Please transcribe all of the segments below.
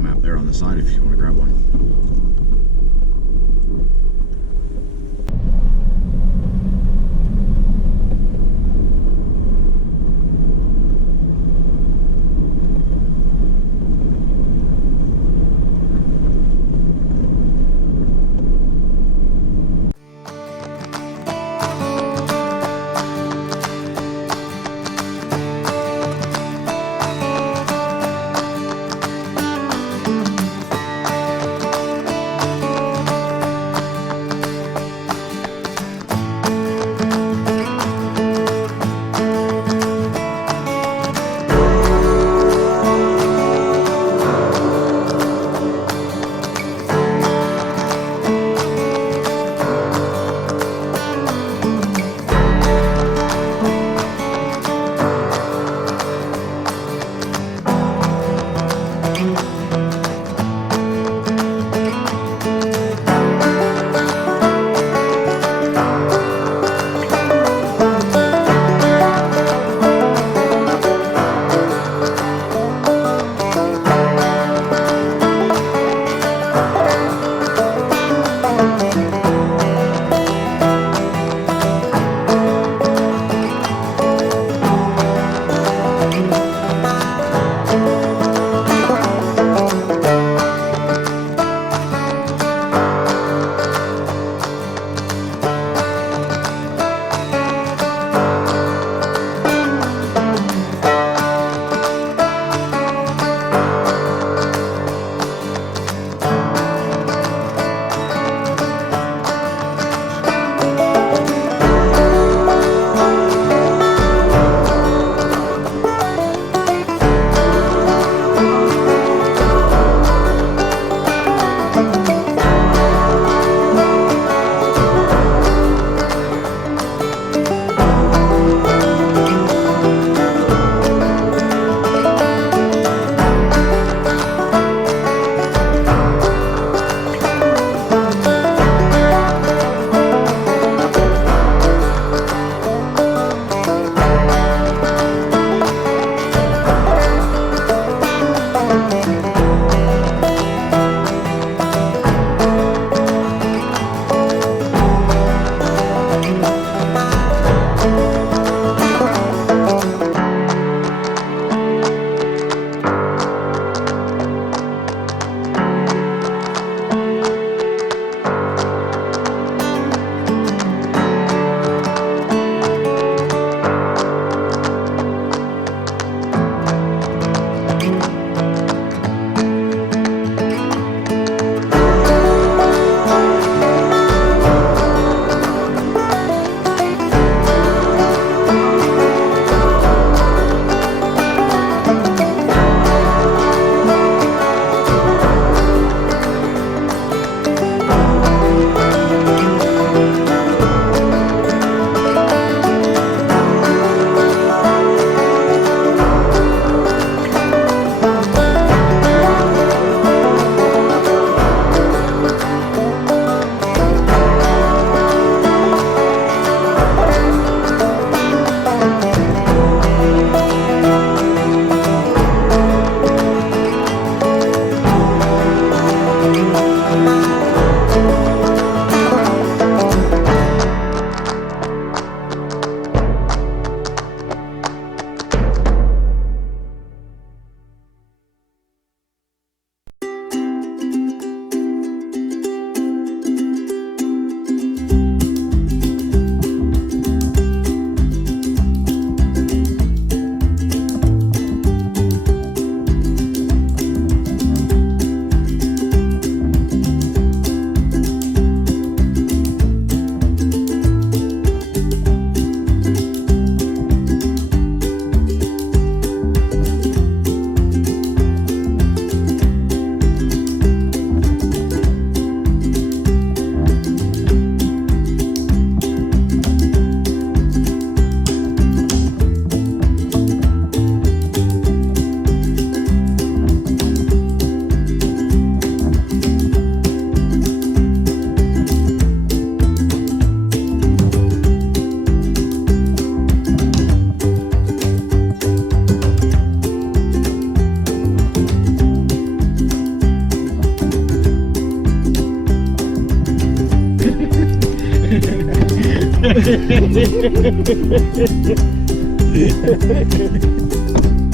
trail map there on the side if you want to grab one.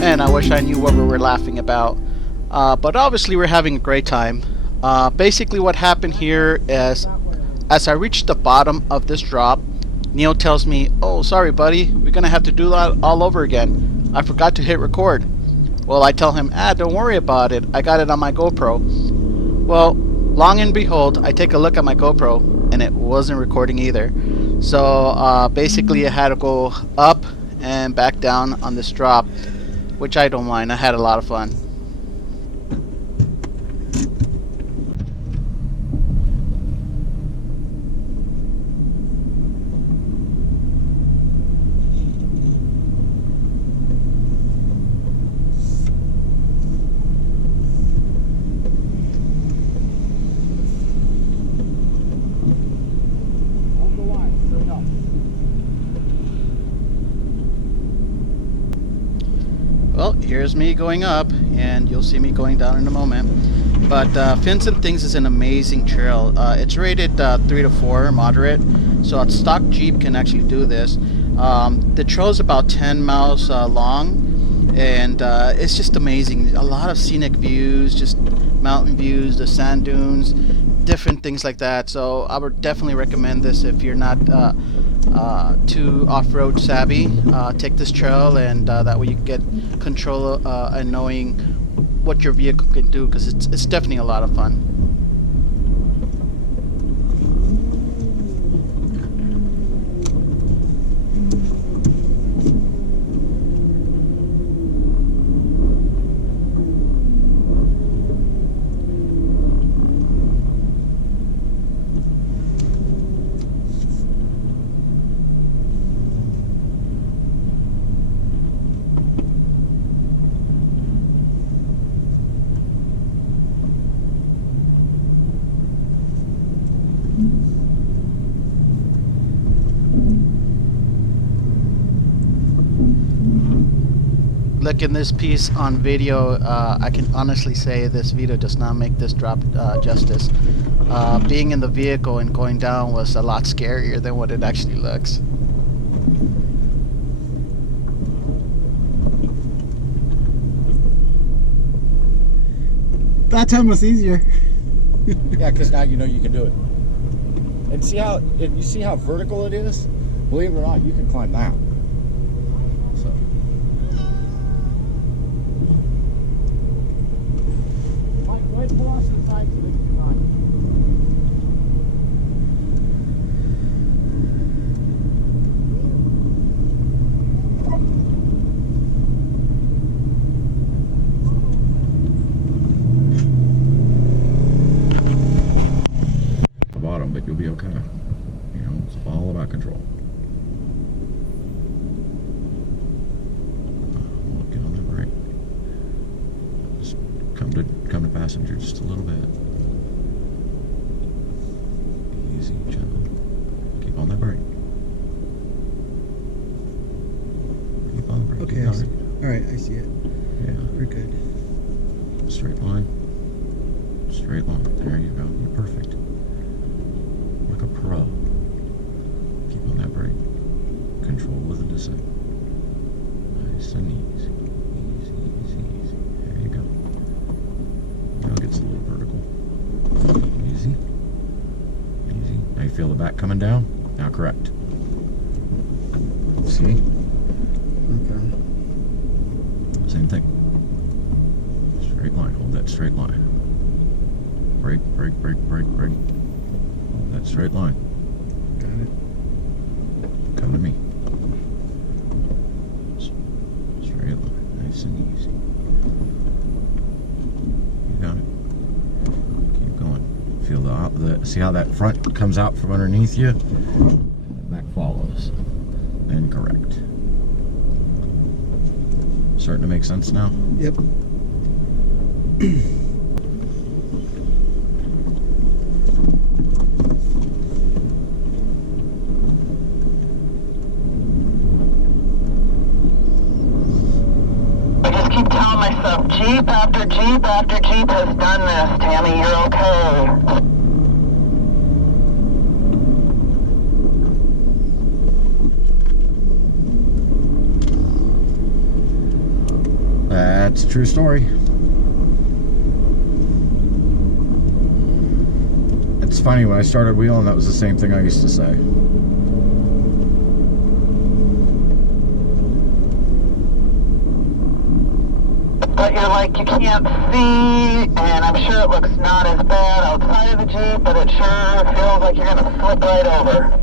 And I wish I knew what we were laughing about. But obviously we're having a great time. Basically what happened here is, as I reached the bottom of this drop, Neil tells me, "Oh, sorry buddy, we're gonna have to do that all over again. I forgot to hit record." Well, I tell him, don't worry about it, I got it on my GoPro. Well, long and behold, I take a look at my GoPro and it wasn't recording either. So basically I had to go up and back down on this drop, which I don't mind. I had a lot of fun. Well, here's me going up, and you'll see me going down in a moment. But Fins and Things is an amazing trail. It's rated 3 to 4, moderate, so a stock Jeep can actually do this. The trail is about 10 miles long, and it's just amazing. A lot of scenic views, just mountain views, the sand dunes, different things like that. So I would definitely recommend this if you're not too off-road savvy. Take this trail, and that way you get control and knowing what your vehicle can do, because it's definitely a lot of fun. Looking this piece on video, I can honestly say this video does not make this drop justice. Being in the vehicle and going down was a lot scarier than what it actually looks. That time was easier. Yeah, because now you know you can do it. And see how you see how vertical it is? Believe it or not, you can climb that. So. Wait, pull off to the side so they can climb. The bottom, but you'll be okay. You know, it's all about control. Get on that brake. Just come to passenger just a little bit. Easy, gentle. Keep on that brake. Keep on the brake. Okay, alright, I see it. Yeah. We're good. Straight line. Straight line. There you go. You're perfect. Like a pro. Keep on that brake. Control with the descent. Nice and easy. Easy, easy, easy. There you go. Now it gets a little vertical. Easy. Easy. Now you feel the back coming down? Now correct. See? Okay. Same thing. Straight line. Hold that straight line. Brake, brake, brake, brake, brake. Hold that straight line. Got it. Come to me. Straight line. Nice and easy. You got it. Keep going. Feel the see how that front comes out from underneath you? And the back follows. And correct. Starting to make sense now? Yep. I just keep telling myself, Jeep after Jeep after Jeep has done this, Tammy, you're okay. That's a true story. It's funny, when I started wheeling, that was the same thing I used to say. But you're like, you can't see, and I'm sure it looks not as bad outside of the Jeep, but it sure feels like you're going to slip right over.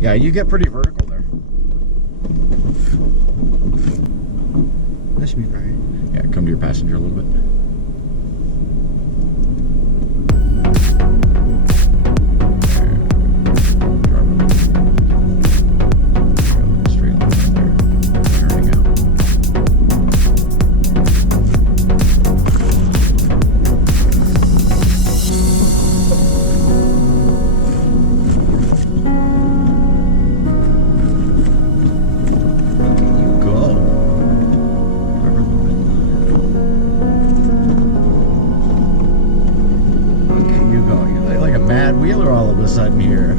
Yeah, you get pretty vertical there. That should be right. Yeah, come to your passenger a little bit. Wheeler all of a sudden here.